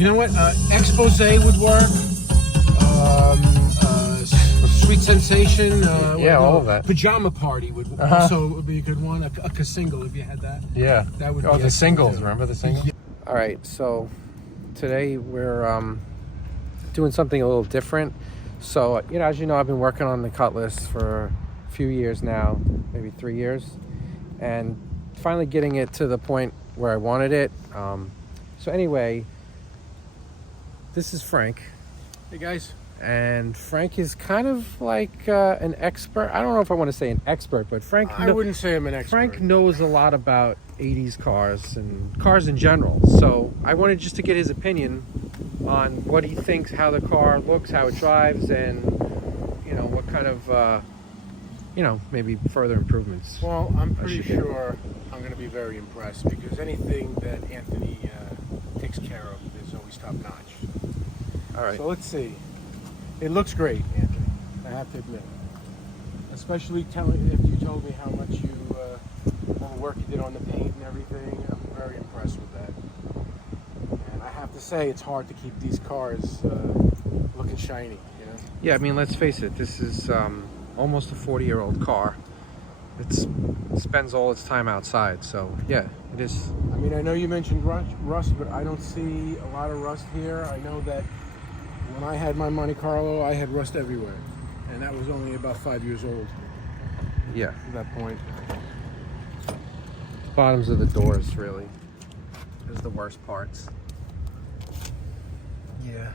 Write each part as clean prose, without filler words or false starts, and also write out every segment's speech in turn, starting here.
You know what? Expose would work. Sweet Sensation. Yeah, all of that. Pajama Party would also be a good one. A single if you had that. Yeah. That would. Oh, be the singles. Remember the singles? Yeah. All right. So today we're doing something a little different. So as you know, I've been working on the Cutlass for a few years now, maybe 3 years, and finally getting it to the point where I wanted it. So anyway, this is Frank. Hey guys. And Frank is kind of like an expert. I don't know if I want to say an expert, but Frank... I wouldn't say I'm an expert. Frank knows a lot about 80s cars and cars in general. So I wanted just to get his opinion on what he thinks, how the car looks, how it drives, and, what kind of, maybe further improvements. Well, I'm pretty sure I'm going to be very impressed because anything that Anthony takes care of is always top notch. All right. So let's see. It looks great, Anthony. I have to admit. Especially if you told me how much all the work you did on the paint and everything. I'm very impressed with that. And I have to say, it's hard to keep these cars looking shiny. Yeah, I mean, let's face it. This is almost a 40-year-old car. It spends all its time outside, so yeah, it is. I mean, I know you mentioned rust, but I don't see a lot of rust here. I know that when I had my Monte Carlo, I had rust everywhere, and that was only about 5 years old. Yeah. At that point. Bottoms of the doors, really, is the worst parts. Yeah.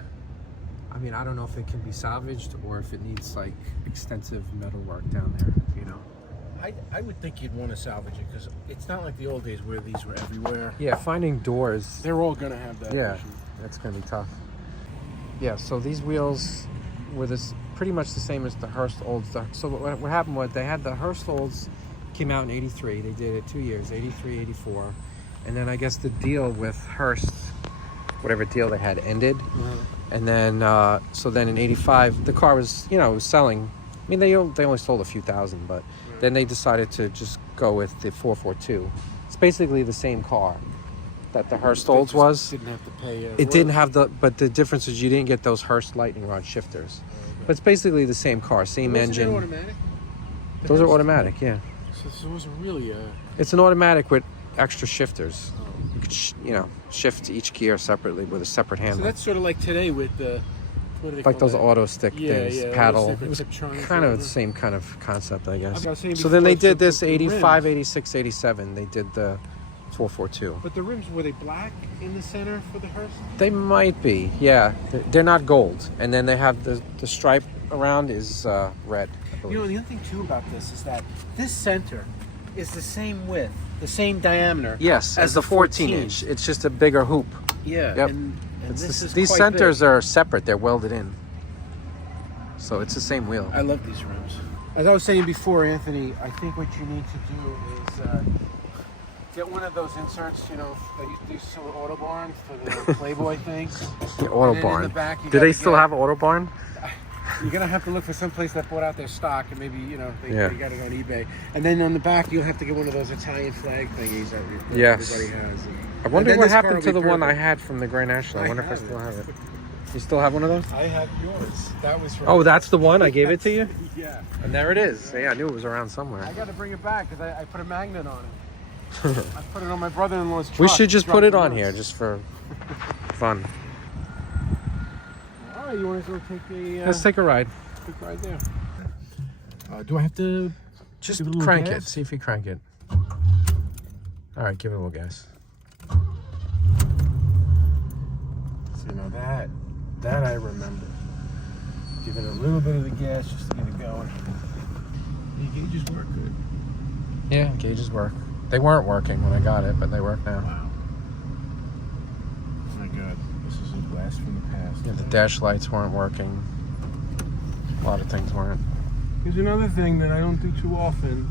I mean, I don't know if it can be salvaged or if it needs like extensive metal work down there, I would think you'd want to salvage it because it's not like the old days where these were everywhere. Yeah, finding doors. They're all going to have that issue. That's going to be tough. Yeah, so these wheels were pretty much the same as the Hurst Olds. So what happened was they had the Hurst Olds came out in 83. They did it 2 years, 83, 84. And then I guess the deal with Hurst, whatever deal they had, ended. Mm-hmm. And then, so then in 85, the car was, was selling. I mean, they only sold a few thousand, but then they decided to just go with the 442. It's basically the same car that the Hurst Olds was. Didn't have to pay. It didn't have but the difference is you didn't get those Hurst lightning rod shifters. But it's basically the same car, same engine. Those are automatic? Those are automatic, yeah. So those are really It's an automatic with extra shifters. You could, shift each gear separately with a separate handle. So that's sort of like today with the... Like those auto stick things, paddle. It was kind of the same kind of concept, I guess. So then they did this 85, 86, 87. They did the 442. But the rims, were they black in the center for the Hurst? They might be, yeah. They're not gold. And then they have the stripe around is red, I believe. The other thing too about this is that this center is the same width, the same diameter. Yes, as the 14-inch. It's just a bigger hoop. Yeah. Yep. And these centers are separate. They're welded in. So it's the same wheel. I love these rims. As I was saying before, Anthony, I think what you need to do is get one of those inserts, that you used to sell at Autobarn for the Playboy thing. The Autobarn. Do they still have Autobarn? You're going to have to look for some place that bought out their stock and maybe, they got it on eBay. And then on the back, you'll have to get one of those Italian flag thingies that everybody has. I wonder what happened to the one I had from the Grand National. I wonder if I still have it. You still have one of those? I have yours. That was from... Oh, that's the one? I gave it to you? Yeah. And there it is. Yeah, I knew it was around somewhere. I got to bring it back because I put a magnet on it. I put it on my brother-in-law's truck. We should just put it on here just for fun. All right, you want to go take a... Let's take a ride. Quick ride there. Do I have to... Just crank it. See if you crank it. All right, give it a little gas. So, that I remember. Giving a little bit of the gas just to get it going. The gauges work good. Yeah, gauges work. They weren't working when I got it, but they work now. Wow. Oh my God. This is a blast from the past. Yeah, the dash lights weren't working. A lot of things weren't. Here's another thing that I don't do too often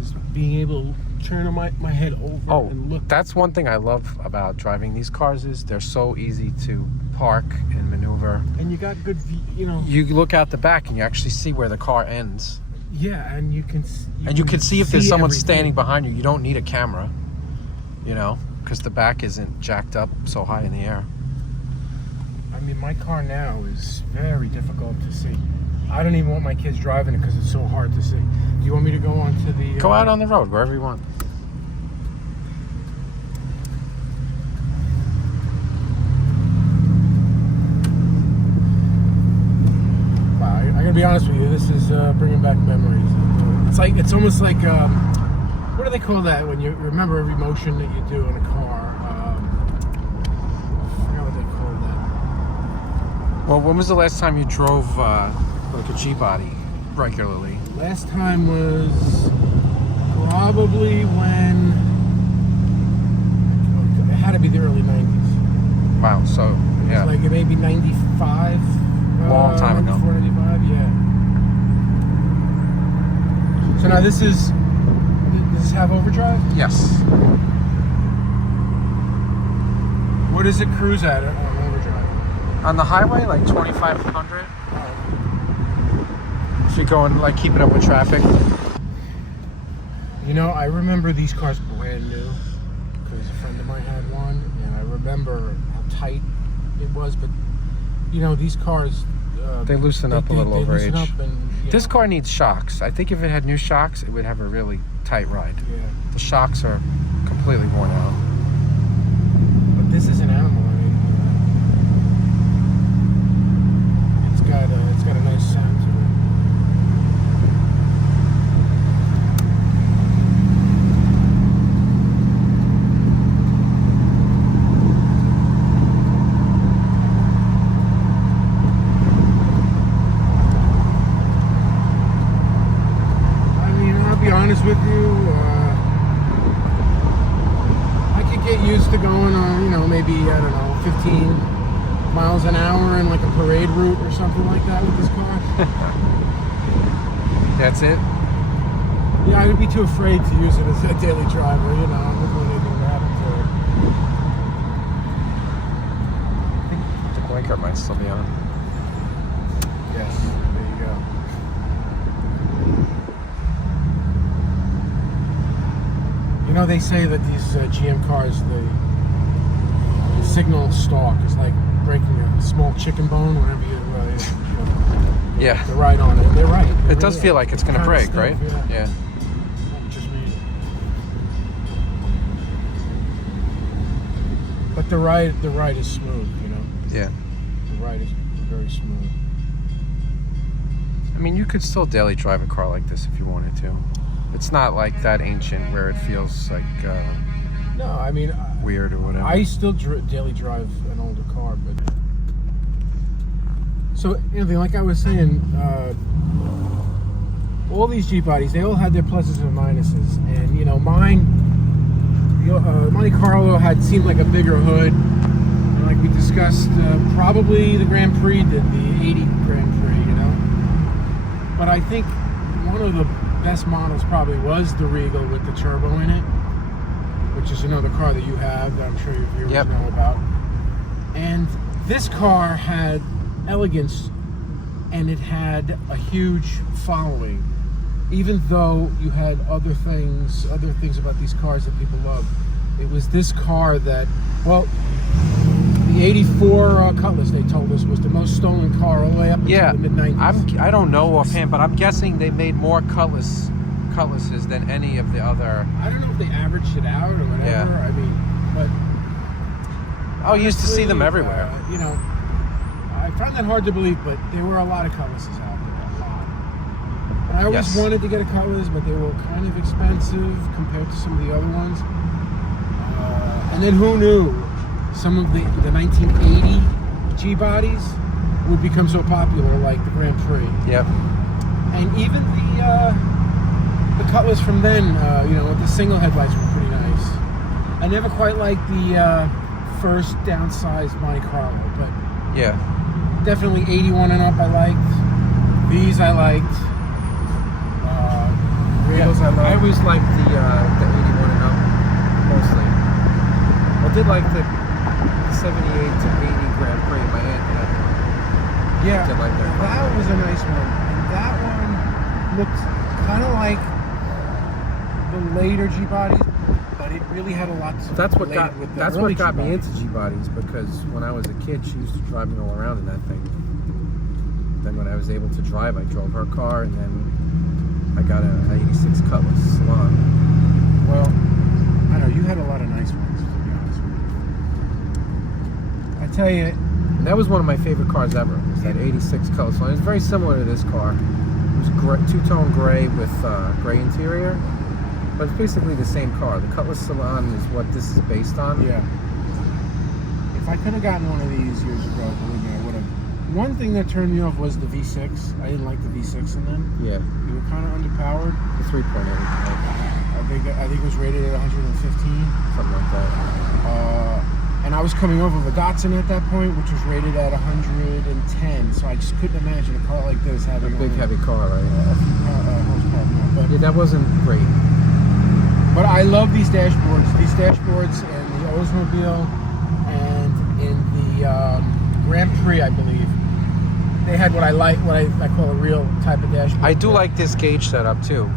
is being able to turn my head over and look. That's one thing I love about driving these cars is they're so easy to park and maneuver. And you got good view, You look out the back and you actually see where the car ends. Yeah, and you can see if there's someone standing behind you. You don't need a camera, because the back isn't jacked up so high in the air. I mean, my car now is very difficult to see. I don't even want my kids driving it because it's so hard to see. Do you want me to go on to the... Go out on the road, wherever you want. Wow, I'm going to be honest with you. This is bringing back memories. It's almost like... what do they call that when you remember every motion that you do in a car? I forgot what they call that. Well, when was the last time you drove like a G-body regularly? Last time was probably when it had to be the early 90s. Wow, so yeah. It was like maybe 95. Long time ago. 94, 95, yeah. So now does this have overdrive? Yes. What does it cruise at on overdrive? On the highway, like 2,500. If you're going, like, keeping up with traffic. You know, I remember these cars brand new because a friend of mine had one, and I remember how tight it was. But you know, these cars They loosen up a little over age. This know. car needs shocks. I think if it had new shocks, it would have a really tight ride. Yeah. The shocks are completely worn out. But this is an animal. I mean, it's got a nice sound to it. Honest with you, I could get used to going on, you know, maybe, I don't know, 15 miles an hour in like a parade route or something like that with this car. That's it? Yeah, I would be too afraid to use it as a daily driver, you know, I wouldn't want anything to happen to it. The blinker might still be on. Yes, there you go. You know, they say that these GM cars, the signal stalk is like breaking a small chicken bone whenever Yeah. the ride on it. And they're right. It does feel like it's going to break, right? Yeah. Just me. But the ride is smooth, you know. Yeah. The ride is very smooth. I mean, you could still daily drive a car like this if you wanted to. It's not like that ancient where it feels like no, I mean weird or whatever. I still daily drive an older car, but so Anthony, like I was saying, all these Jeep bodies, they all had their pluses and minuses, and you know, mine, Monte Carlo seemed like a bigger hood, and like we discussed, probably the Grand Prix did, the '80 Grand Prix, you know. But I think one of the best models probably was the Regal with the turbo in it, which is another car that you have that I'm sure your viewers know about. And this car had elegance, and it had a huge following, even though you had other things about these cars that people love. It was this car that, well, the '84 Cutlass, they told us, was the most stolen car all the way up until the mid-90s. I don't know offhand, but I'm guessing they made more Cutlasses than any of the other. I don't know if they averaged it out or whatever. Yeah. I mean, but I used to see them everywhere. You know, I found that hard to believe, but there were a lot of Cutlasses out there, a lot. And I always wanted to get a Cutlass, but they were kind of expensive compared to some of the other ones. And then who knew some of the 1980 G bodies would become so popular, like the Grand Prix. Yep. And even the Cutlass from then, you know, with the single headlights were pretty nice. I never quite liked the first downsized Monte Carlo, but yeah, definitely 81 and up I liked. These I liked. Regals I liked. I always liked the 81 and up mostly. I did like the 78 to 80 Grand Prix. My aunt had. Yeah, did like that was a nice one. And that one looked kind of like the later G bodies. but it really had a lot to That's what relate got with the that's early what got me G-bodies. into G-bodies, because when I was a kid, she used to drive me all around in that thing. Then when I was able to drive, I drove her car, and then I got an 86 Cutlass Salon. Well, I know you had a lot of nice ones, to be honest with you. I tell you, And that was one of my favorite cars ever. Was that 86 Cutlass Salon. It's very similar to this car. It was two-tone gray with gray interior, but it's basically the same car. The Cutlass Salon is what this is based on. yeah. If I could have gotten one of these years ago, believe me, I would have. One thing that turned me off was the V6. I didn't like the V6 in them. Yeah, They were kind of underpowered. the 3.8, I think it was rated at 115. something like that. And I was coming over the Datsun at that point, which was rated at 110. So I just couldn't imagine a car like this having A big, only heavy car, right? horsepower more. But Yeah, that wasn't great. But I love these dashboards. These dashboards in the Oldsmobile and in the Grand Prix, I believe, they had what I call a real type of dashboard. I do like this gauge setup too.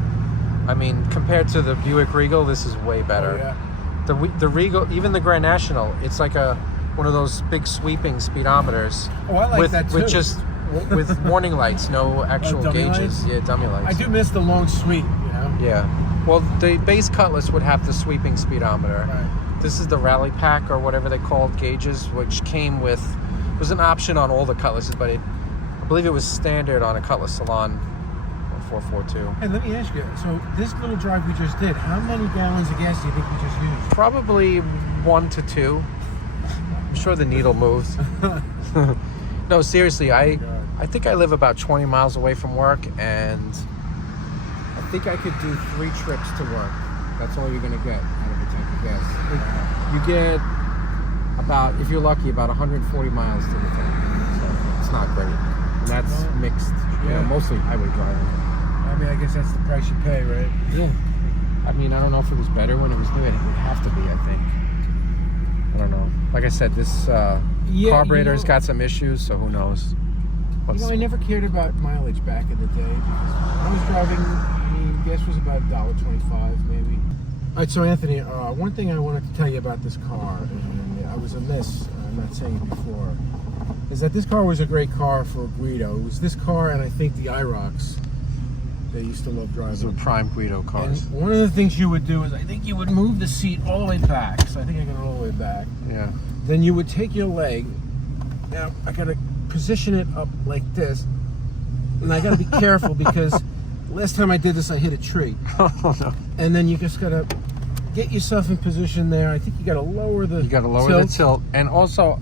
I mean, compared to the Buick Regal, this is way better. Oh, yeah. The Regal, even the Grand National, it's like one of those big sweeping speedometers. Oh, I like with, that too. with warning lights, no actual dummy gauges. lights? Yeah, dummy lights. I do miss the long sweep, you know? Yeah. Well, the base Cutlass would have the sweeping speedometer. Right. This is the Rally Pack, or whatever they called gauges, which came with, was an option on all the Cutlasses, but I believe it was standard on a Cutlass Salon 442. Hey, let me ask you. So this little drive we just did, how many gallons of gas do you think we just used? Probably 1 to 2. I'm sure the needle moves. No, seriously, I think I live about 20 miles away from work, and I think I could do 3 trips to work. That's all you're gonna get out of a tank of gas. You get about, if you're lucky, about 140 miles to the tank. So it's not great. And that's mixed, mostly highway driving. I mean, I guess that's the price you pay, right? Yeah. I mean, I don't know if it was better when it was new. It would have to be, I think. I don't know. Like I said, this carburetor's got some issues, so who knows? I never cared about mileage back in the day because when I was driving, I mean, gas was about $1.25 maybe. All right, so Anthony, one thing I wanted to tell you about this car, and I was amiss, I'm not saying it before, is that this car was a great car for Guido. It was this car and I think the IROCs they used to love driving. Those are prime Guido cars. And one of the things you would do is I think you would move the seat all the way back. So I think I got it all the way back. Yeah. Then you would take your leg. Now I gotta position it up like this, and I gotta be careful because last time I did this I hit a tree. Oh no. And then you just gotta get yourself in position there. I think you gotta lower the. You gotta lower the tilt, and also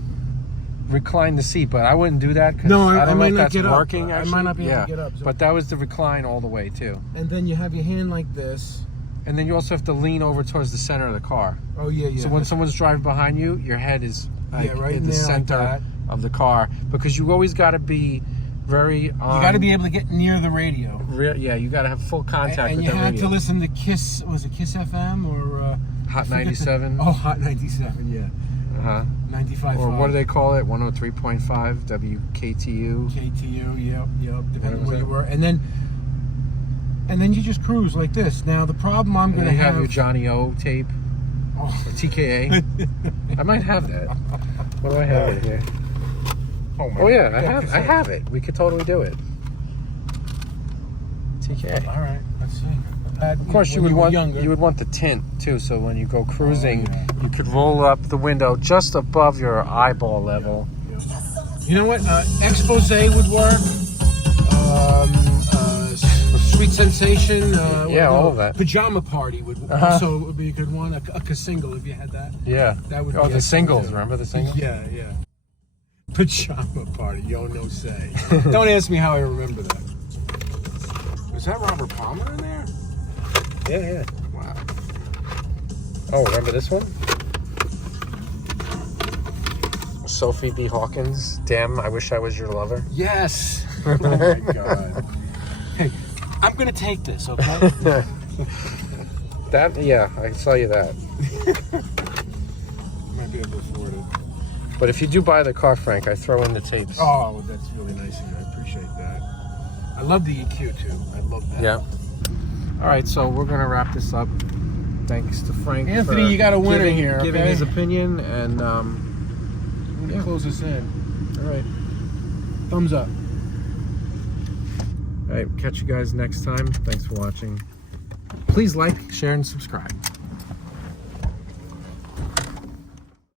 recline the seat. But I wouldn't do that because I don't know if that's working. I might not be able to get up. So. But that was the recline all the way too. And then you have your hand like this. And then you also have to lean over towards the center of the car. Oh yeah, yeah. So when someone's driving behind you, your head is like right in the there, center like of the car, because you always got to be very. You got to be able to get near the radio. Yeah, you got to have full contact with the radio. And you had to listen to Kiss. Was it Kiss FM or Hot 97? Oh, Hot 97. Yeah. 95. Or what do they call it? 103.5 WKTU. KTU. Yep. Depending on where you were, and then you just cruise like this. Now the problem I'm going to have your Johnny O tape. Or TKA. I might have that. What do I have right here? Oh yeah, I have it. We could totally do it. TKA. All right, let's see. Of course, you would want the tint too, so when you go cruising, you could roll up the window just above your eyeball level. You know what? Expose would work. Sweet Sensation. All of that. Pajama Party would also be a good one. A single if you had that. Yeah. That would. Oh, be the singles. Remember the singles? Yeah. Pajama Party. Yo, no say. Don't ask me how I remember that. Was that Robert Palmer in there? Yeah. Wow. Oh, remember this one? Sophie B. Hawkins. Damn, I wish I was your lover. Yes. Oh my God. Hey, I'm gonna take this, okay? I saw you that. Might be able to afford it. But if you do buy the car, Frank, I throw in the tapes. Oh, that's really nice of you. I appreciate that. I love the EQ too. I love that. Yeah. All right, so we're gonna wrap this up. Thanks to Frank. Anthony, for you got a winner giving, here, giving okay? his opinion, and I'm gonna close this in. all right. Thumbs up. All right, catch you guys next time. Thanks for watching. Please like, share, and subscribe.